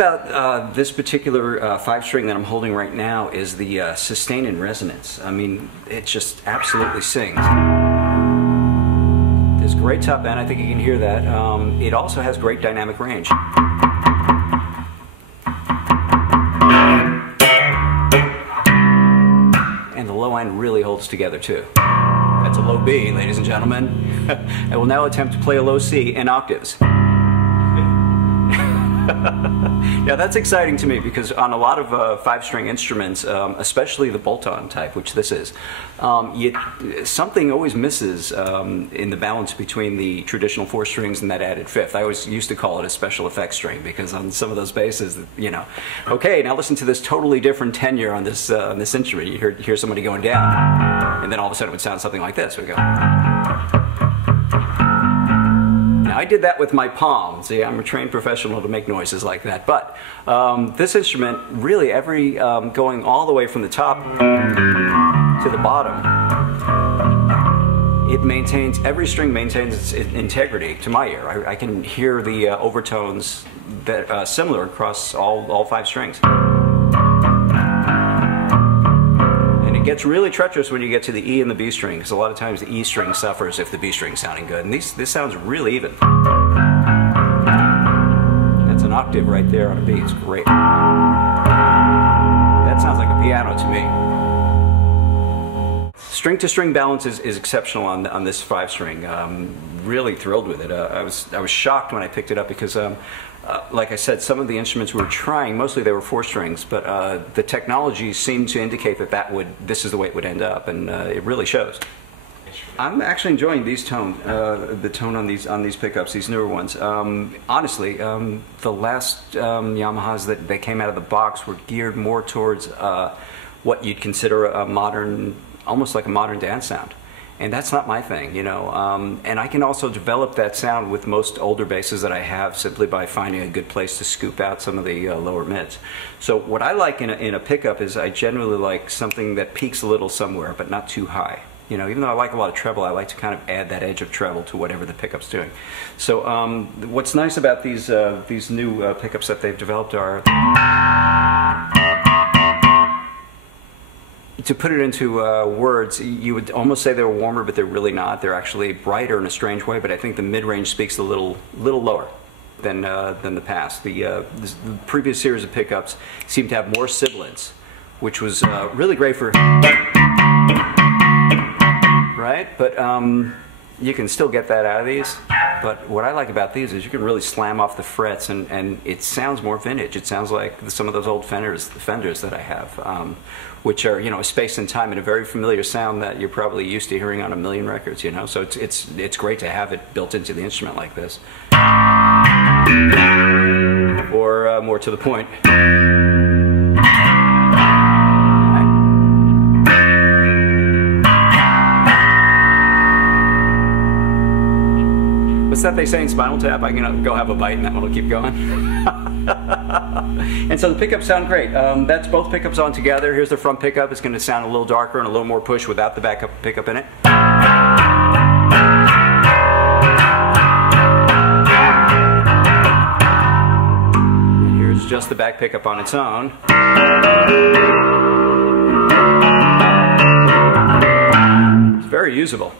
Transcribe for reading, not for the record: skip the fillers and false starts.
about this particular 5-string that I'm holding right now is the sustain and resonance. I mean, it just absolutely sings. There's great top end, I think you can hear that. It also has great dynamic range. And the low end really holds together too. That's a low B, ladies and gentlemen. I will now attempt to play a low C in octaves. Now that's exciting to me because on a lot of 5-string instruments, especially the bolt-on type, which this is, something always misses in the balance between the traditional 4 strings and that added 5th. I always used to call it a special effects string because on some of those basses, you know, okay, now listen to this totally different tenure on this instrument. You hear somebody going down, and then all of a sudden it would sound something like this. We go. I did that with my palm. See, I'm a trained professional to make noises like that. But this instrument, really, going all the way from the top to the bottom, every string maintains its integrity to my ear. I can hear the overtones that similar across all 5 strings. It gets really treacherous when you get to the E and the B string, because a lot of times the E string suffers if the B string's sounding good. And this sounds really even. That's an octave right there on a B. It's great. That sounds like a piano to me. String-to-string balance is exceptional on this 5-string. Really thrilled with it. I was shocked when I picked it up because like I said, some of the instruments we were trying, mostly they were 4 strings, but the technology seemed to indicate that this is the way it would end up, and it really shows. I'm actually enjoying these tones, the tone on these pickups, these newer ones. Honestly, the last Yamahas that came out of the box were geared more towards what you'd consider a modern, almost like a modern dance sound. And that's not my thing, you know. And I can also develop that sound with most older basses that I have simply by finding a good place to scoop out some of the lower mids. So what I like in a pickup is I generally like something that peaks a little somewhere, but not too high. You know, even though I like a lot of treble, I like to kind of add that edge of treble to whatever the pickup's doing. So what's nice about these new pickups that they've developed are, to put it into words, you would almost say they're warmer, but they're really not. They're actually brighter in a strange way, but I think the mid-range speaks a little lower than the past. The previous series of pickups seemed to have more sibilance, which was really great for, right? But you can still get that out of these. But what I like about these is you can really slam off the frets, and it sounds more vintage. It sounds like some of those old Fenders that I have, which are, you know, a space and time and a very familiar sound that you're probably used to hearing on a million records, you know. So it's great to have it built into the instrument like this. Or more to the point. What's that they say in Spinal Tap? I can go have a bite and that one will keep going. And so the pickups sound great. That's both pickups on together. Here's the front pickup. It's going to sound a little darker and a little more push without the backup pickup in it. And here's just the back pickup on its own. It's very usable.